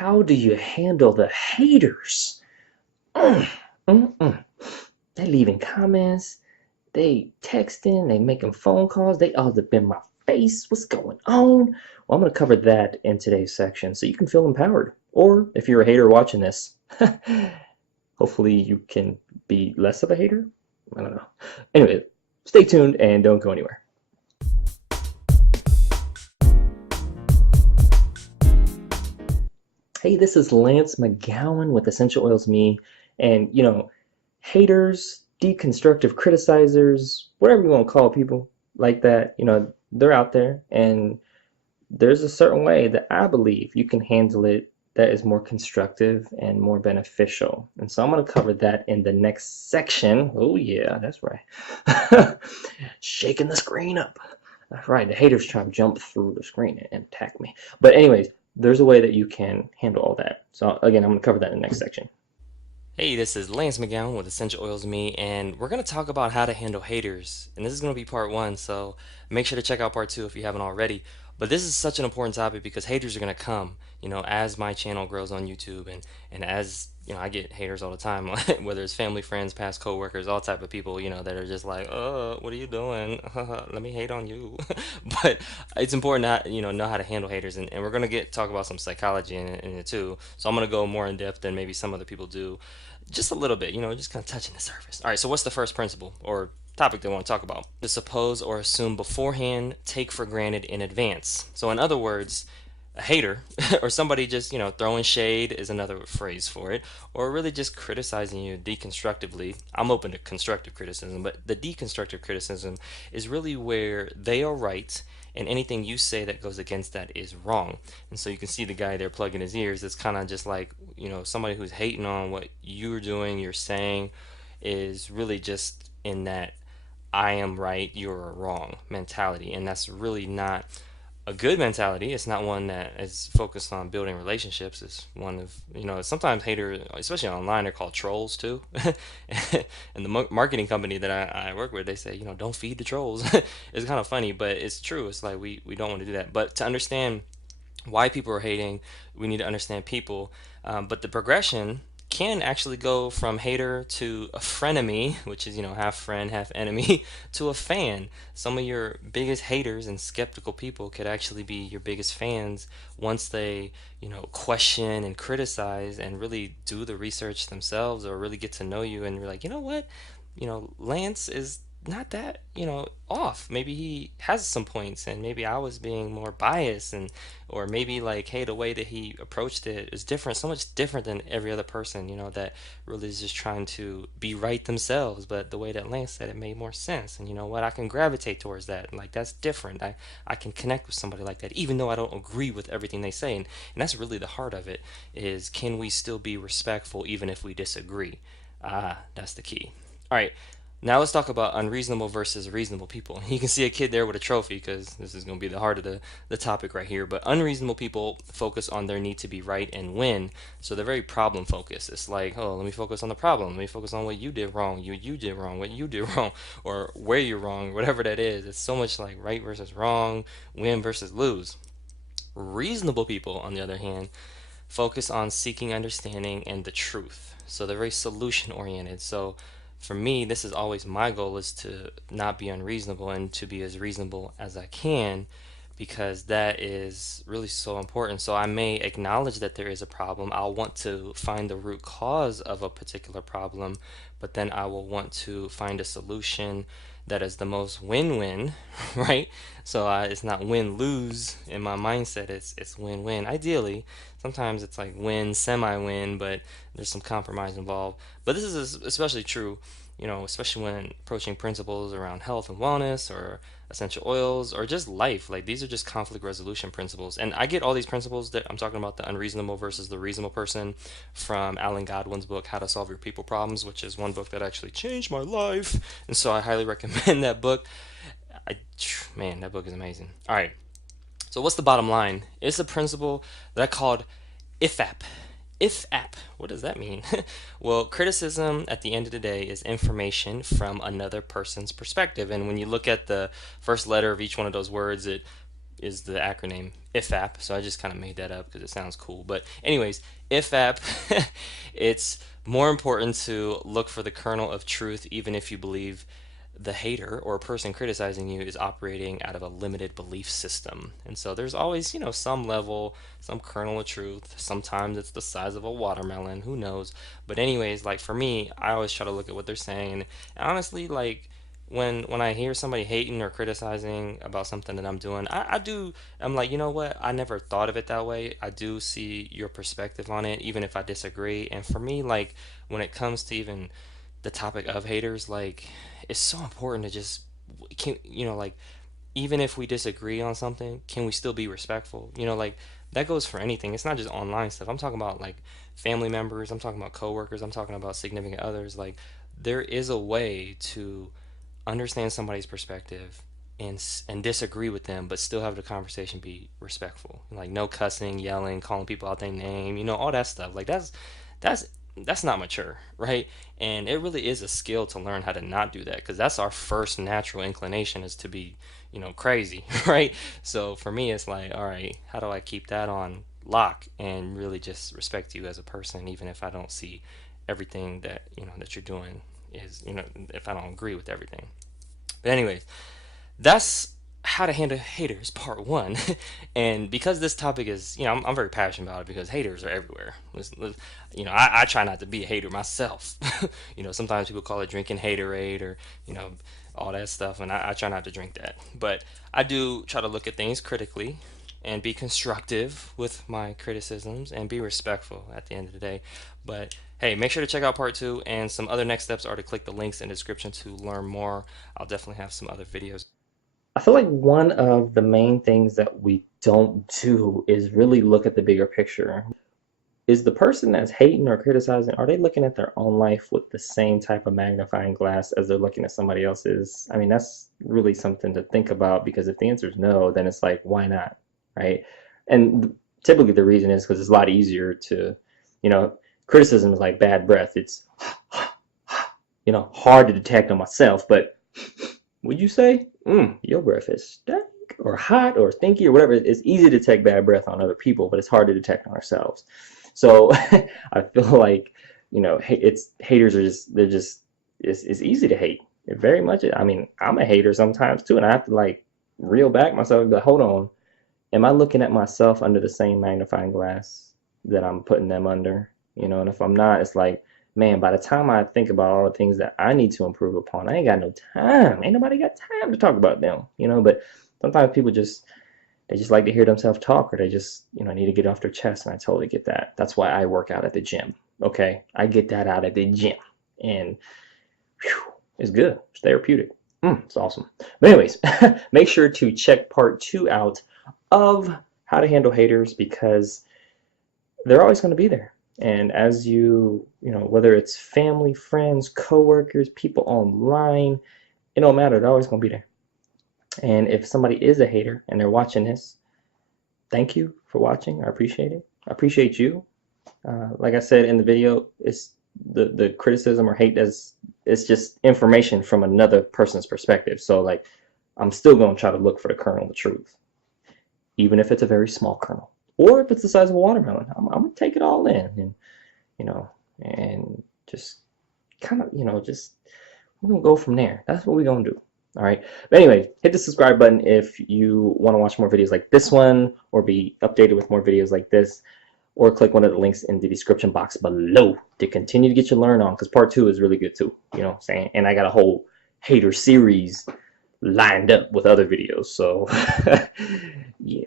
how do you handle the haters? Mm, They leaving comments, they texting, they making phone calls, they all up in my face. What's going on? Well, I'm going to cover that in today's section so you can feel empowered. Or if you're a hater watching this, hopefully you can be less of a hater. I don't know. Anyway, stay tuned and don't go anywhere. Hey, this is Lance McGowan with Essential Oils Me, and haters, deconstructive criticizers, whatever you want to call people like that, they're out there, and there's a certain way that I believe you can handle it that is more constructive and more beneficial. And so I'm going to cover that in the next section. Oh yeah, that's right. Shaking the screen up. That's right. The haters try to jump through the screen and attack me. But anyways, there's a way that you can handle all that. So again, I'm going to cover that in the next section. Hey, this is Lance McGowan with Essential Oils Me, and we're going to talk about how to handle haters. And this is going to be part one, so make sure to check out part two if you haven't already. But this is such an important topic because haters are going to come, as my channel grows on YouTube and as, I get haters all the time, whether it's family, friends, past coworkers, all type of people, that are just like, oh, what are you doing? Let me hate on you. But it's important to, know how to handle haters, and we're going to talk about some psychology in it too. So I'm going to go more in depth than maybe some other people do just a little bit, just kind of touching the surface. All right, so what's the first principle or topic they want to talk about? To suppose or assume beforehand, take for granted in advance. So, in other words, a hater or somebody just, throwing shade is another phrase for it, or really just criticizing you deconstructively. I'm open to constructive criticism, but the deconstructive criticism is really where they are right and anything you say that goes against that is wrong. And so you can see the guy there plugging his ears. It's kind of just like, somebody who's hating on what you're doing, you're saying, is really just in that I am right, you're wrong mentality. And that's really not a good mentality. It's not one that is focused on building relationships. It's one of, sometimes haters, especially online, are called trolls too. And the marketing company that I work with, they say, don't feed the trolls. It's kind of funny, but it's true. It's like we don't want to do that. But to understand why people are hating, we need to understand people. But the progression can actually go from hater to a frenemy, which is, half friend, half enemy, to a fan. Some of your biggest haters and skeptical people could actually be your biggest fans once they, question and criticize and really do the research themselves or really get to know you and you're like, you know what? Lance is not that, off. Maybe he has some points and maybe I was being more biased and or maybe like, hey, the way that he approached it is different, so much different than every other person, that really is just trying to be right themselves. But the way that Lance said it made more sense. And you know what? I can gravitate towards that. Like that's different. I can connect with somebody like that, even though I don't agree with everything they say. And that's really the heart of it is can we still be respectful even if we disagree? That's the key. All right, now let's talk about unreasonable versus reasonable people. You can see a kid there with a trophy because this is going to be the heart of the topic right here. But unreasonable people focus on their need to be right and win. So they're very problem focused. It's like, oh, let me focus on the problem. Let me focus on what you did wrong, you did wrong, what you did wrong, or where you're wrong, whatever that is. It's so much like right versus wrong, win versus lose. Reasonable people, on the other hand, focus on seeking understanding and the truth. So they're very solution oriented. So for me, this is always my goal is to not be unreasonable and to be as reasonable as I can because that is really so important. So I may acknowledge that there is a problem. I'll want to find the root cause of a particular problem, but then I will want to find a solution that is the most win-win, right? So it's not win-lose in my mindset. It's win-win. Ideally, sometimes it's like win, semi-win, but there's some compromise involved. But this is especially true, especially when approaching principles around health and wellness or essential oils or just life. Like these are just conflict resolution principles. And I get all these principles that I'm talking about, the unreasonable versus the reasonable person, from Alan Godwin's book, How to Solve Your People Problems, which is one book that actually changed my life. And so I highly recommend that book. I, man, that book is amazing. All right. So what's the bottom line? It's a principle that I called IFAPP. IFAPP. What does that mean? Well, criticism at the end of the day is information from another person's perspective. And when you look at the first letter of each one of those words, it is the acronym IFAPP, so I just kind of made that up because it sounds cool. But anyways, IFAPP, it's more important to look for the kernel of truth, even if you believe the hater or a person criticizing you is operating out of a limited belief system. And so there's always, some level, some kernel of truth. Sometimes it's the size of a watermelon, who knows. But anyways, like for me, I always try to look at what they're saying. And honestly, like when I hear somebody hating or criticizing about something that I'm doing, I'm like, you know what? I never thought of it that way. I do see your perspective on it, even if I disagree. And for me, like when it comes to even the topic of haters, like it's so important to just can like even if we disagree on something, can we still be respectful? Like that goes for anything. It's not just online stuff. I'm talking about like family members, I'm talking about coworkers, I'm talking about significant others. Like there is a way to understand somebody's perspective and disagree with them, but still have the conversation be respectful. Like no cussing, yelling, calling people out their name, all that stuff. Like that's that's not mature, right? And it really is a skill to learn how to not do that because that's our first natural inclination is to be, crazy, right? So for me, it's like, all right, how do I keep that on lock and really just respect you as a person, even if I don't see everything that that you're doing is, if I don't agree with everything. But anyways, that's how to handle haters part one. And because this topic is, I'm very passionate about it because haters are everywhere. I try not to be a hater myself. Sometimes people call it drinking haterade or all that stuff, and I try not to drink that. But I do try to look at things critically and be constructive with my criticisms and be respectful at the end of the day. But hey, make sure to check out part two, and some other next steps are to click the links in the description to learn more. I'll definitely have some other videos. I feel like one of the main things that we don't do is really look at the bigger picture. Is the person that's hating or criticizing, are they looking at their own life with the same type of magnifying glass as they're looking at somebody else's? I mean, that's really something to think about because if the answer is no, then it's like, why not? Right? And typically the reason is because it's a lot easier to, you know, criticism is like bad breath. It's, hard to detect on myself, but would you say, your breath is stank or hot or stinky or whatever? It's easy to detect bad breath on other people, but it's hard to detect on ourselves. So I feel like, it's haters are just, they're just, it's easy to hate. It very much, I mean, I'm a hater sometimes too, and I have to like reel back myself and be like, hold on, am I looking at myself under the same magnifying glass that I'm putting them under? And if I'm not, it's like, man, by the time I think about all the things that I need to improve upon, I ain't got no time. Ain't nobody got time to talk about them, but sometimes people they just like to hear themselves talk, or they just, need to get it off their chest, and I totally get that. That's why I work out at the gym. Okay, I get that out at the gym, and whew, it's good. It's therapeutic. It's awesome. But anyways, make sure to check part two out of how to handle haters because they're always going to be there. And as whether it's family, friends, coworkers, people online, it don't matter. They're always going to be there. And if somebody is a hater and they're watching this, thank you for watching. I appreciate it. I appreciate you. Like I said in the video, it's the criticism or hate as it's just information from another person's perspective. So like, I'm still going to try to look for the kernel of the truth, even if it's a very small kernel, or if it's the size of a watermelon. I'm gonna take it all in, and just kind of, just we're gonna go from there. That's what we're gonna do. All right. But anyway, hit the subscribe button if you want to watch more videos like this one, or be updated with more videos like this, or click one of the links in the description box below to continue to get your learn on, because part two is really good too. You know what I'm saying? And I got a whole hater series lined up with other videos. So yeah.